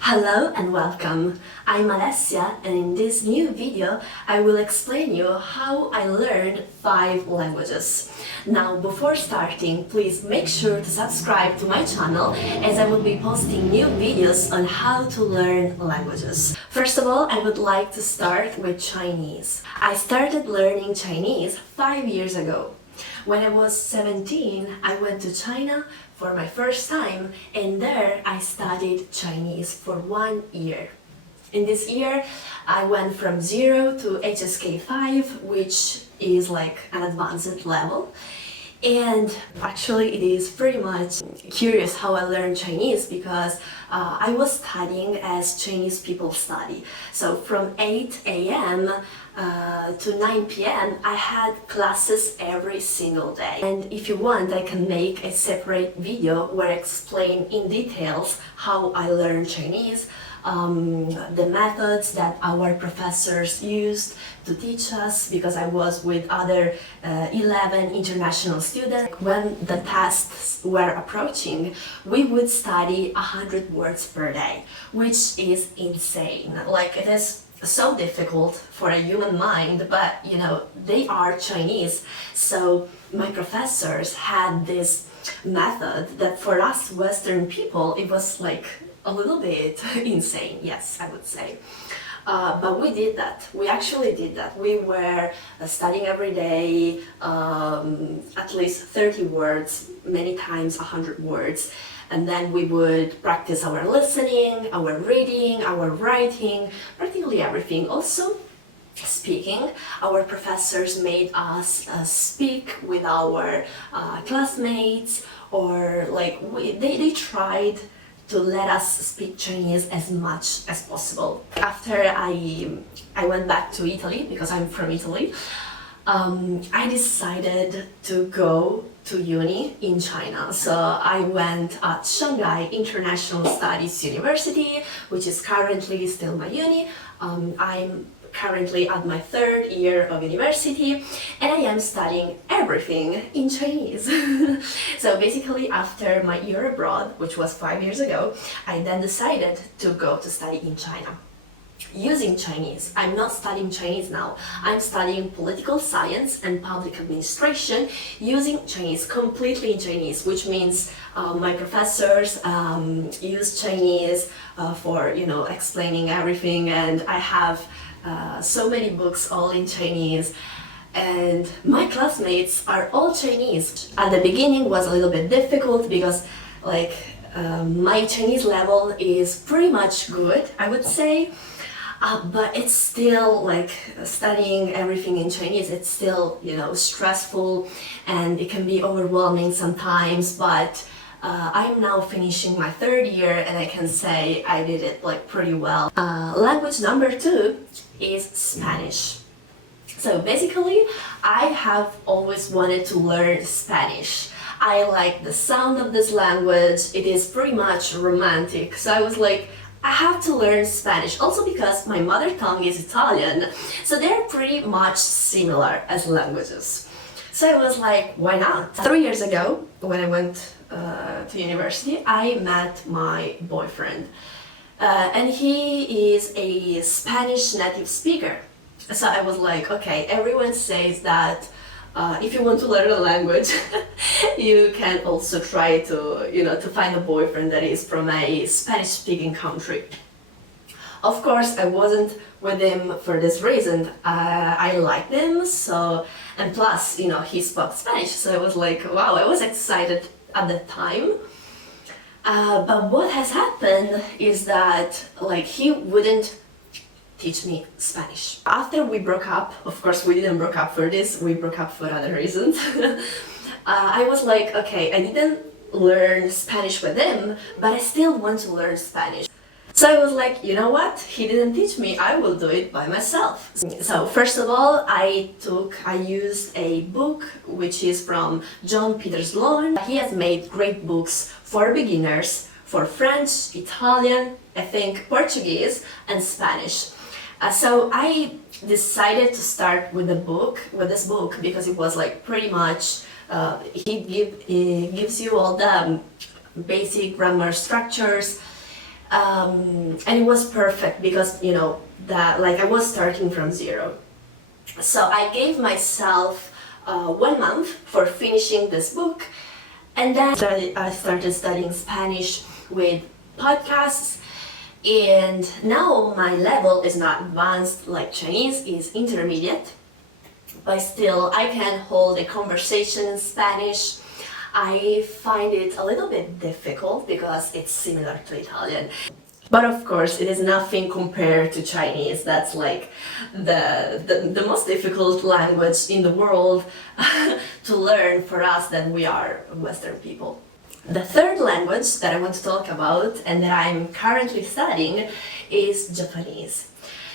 Hello and welcome. I'm Alessia, and in this new video I will explain you how I learned 5 languages. Now before starting, please make sure to subscribe to my channel as I will be posting new videos on how to learn languages. First of all, I would like to start with Chinese. I started learning Chinese 5 years ago. When I was 17, I went to China for my first time, and there I studied Chinese for 1 year. In this year, I went from 0 to HSK 5, which is like an advanced level. And actually it is pretty much curious how I learned Chinese because I was studying as Chinese people study. So from 8 a.m. To 9 p.m. I had classes every single day. And if you want, I can make a separate video where I explain in details how I learned Chinese, the methods that our professors used to teach us, because I was with other 11 international students. When the tests were approaching, we would study 100 words per day, which is insane. Like, it is so difficult for a human mind, but you know, they are Chinese. So my professors had this method that for us Western people, it was like a little bit insane, yes, I would say. But we did that. We actually did that. We were studying every day, at least 30 words, many times 100 words. And then we would practice our listening, our reading, our writing, practically everything. Also, speaking, our professors made us speak with our classmates, or like they tried to let us speak Chinese as much as possible. After I went back to Italy, because I'm from Italy, I decided to go to uni in China. So I went at Shanghai International Studies University, which is currently still my uni. I'm currently at my 3rd year of university, and I am studying everything in Chinese. So basically, after my year abroad, which was 5 years ago, I then decided to go to study in China using Chinese. I'm not studying Chinese now. I'm studying political science and public administration using Chinese, completely in Chinese, which means my professors use Chinese for, you know, explaining everything, and I have so many books all in Chinese, and my classmates are all Chinese. At the beginning was a little bit difficult because like my Chinese level is pretty much good, I would say. But it's still like studying everything in Chinese, it's still, you know, stressful and it can be overwhelming sometimes, but I'm now finishing my 3rd year and I can say I did it like pretty well. Language number 2 is Spanish. So basically, I have always wanted to learn Spanish. I like the sound of this language, it is pretty much romantic, so I was like, I have to learn Spanish, also because my mother tongue is Italian, so they're pretty much similar as languages. So I was like, why not? 3 years ago, when I went to university, I met my boyfriend, and he is a Spanish native speaker. So I was like, okay, everyone says that if you want to learn a language, you can also try to, you know, to find a boyfriend that is from a Spanish-speaking country. Of course, I wasn't with him for this reason. I liked him, so, and plus, you know, he spoke Spanish, so I was like, wow, I was excited at that time. But what has happened is that, like, he wouldn't teach me Spanish. After we broke up, of course we didn't broke up for this, we broke up for other reasons. I was like, okay, I didn't learn Spanish with him, but I still want to learn Spanish. So I was like, you know what, he didn't teach me, I will do it by myself. So first of all, I used a book which is from John Peter Sloan. He has made great books for beginners, for French, Italian, I think Portuguese and Spanish. So I decided to start with this book, because it was like pretty much, he gives you all the basic grammar structures, and it was perfect because that like I was starting from zero. So I gave myself 1 month for finishing this book, and then I started studying Spanish with podcasts, and now my level is not advanced like Chinese, is intermediate, but still I can hold a conversation in Spanish. I find it a little bit difficult because it's similar to Italian. But of course, it is nothing compared to Chinese. That's like the most difficult language in the world to learn for us that we are Western people. The third language that I want to talk about and that I'm currently studying is Japanese.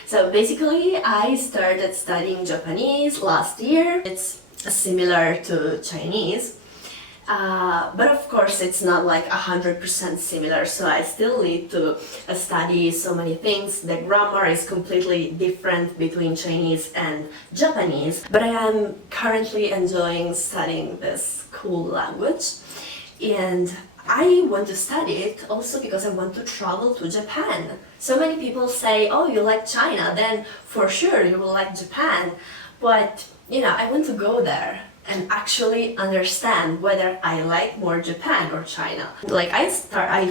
So basically, I started studying Japanese last year. It's similar to Chinese. But of course it's not like 100% similar, so I still need to study so many things. The grammar is completely different between Chinese and Japanese, but I am currently enjoying studying this cool language, and I want to study it also because I want to travel to Japan. So many people say, oh, you like China, then for sure you will like Japan, but I want to go there and actually understand whether I like more Japan or China. Like I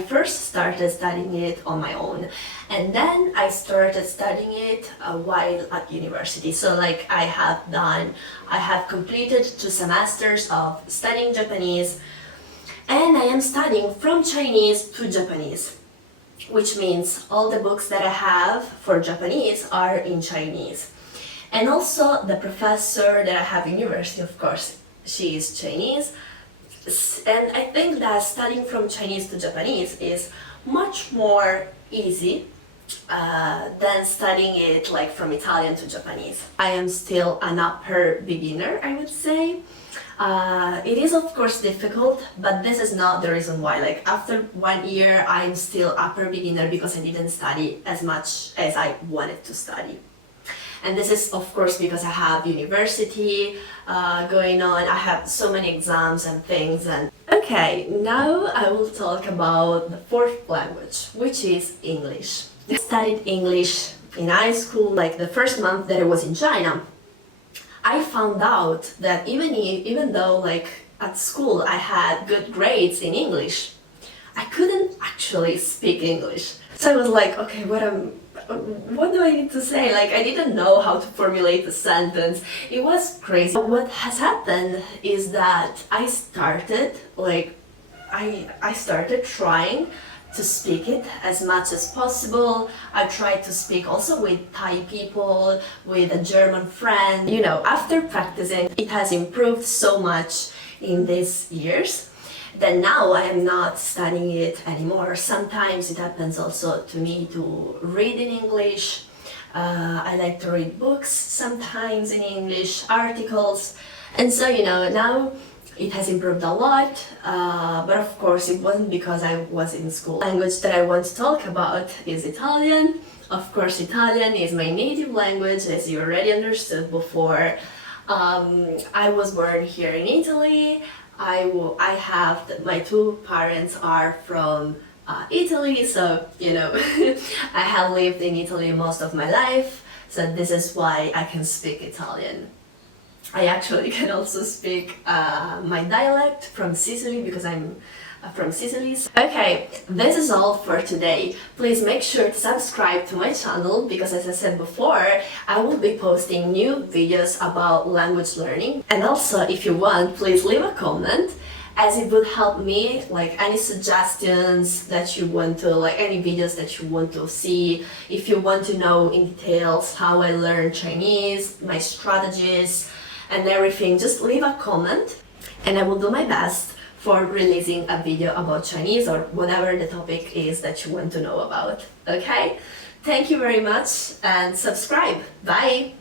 first started studying it on my own, and then I started studying it while at university. So like I have completed 2 semesters of studying Japanese, and I am studying from Chinese to Japanese, which means all the books that I have for Japanese are in Chinese. And also the professor that I have in university, of course, she is Chinese. And I think that studying from Chinese to Japanese is much more easy than studying it like from Italian to Japanese. I am still an upper beginner, I would say. It is of course difficult, but this is not the reason why. Like after 1 year, I'm still upper beginner because I didn't study as much as I wanted to study. And this is of course because I have university going on, I have so many exams and things. And okay, now I will talk about the fourth language, which is English. I studied English in high school, like the first month that I was in China. I found out that even though like at school I had good grades in English, I couldn't actually speak English. So I was like, okay, what do I need to say? Like, I didn't know how to formulate a sentence. It was crazy. What has happened is that I started trying to speak it as much as possible. I tried to speak also with Thai people, with a German friend. After practicing, it has improved so much in these years that now I am not studying it anymore. Sometimes it happens also to me to read in English. I like to read books sometimes in English, articles. And so, now it has improved a lot, but of course it wasn't because I was in school. The language that I want to talk about is Italian. Of course, Italian is my native language, as you already understood before. I was born here in Italy. My 2 parents are from Italy, so I have lived in Italy most of my life, so this is why I can speak Italian. I actually can also speak my dialect from Sicily because I'm from Sicily. Okay, this is all for today. Please make sure to subscribe to my channel because, as I said before, I will be posting new videos about language learning. And also, if you want, please leave a comment, as it would help me, like any suggestions that you want to, like any videos that you want to see. If you want to know in details how I learned Chinese, my strategies and everything, just leave a comment and I will do my best for releasing a video about Chinese or whatever the topic is that you want to know about. Okay? Thank you very much and subscribe. Bye!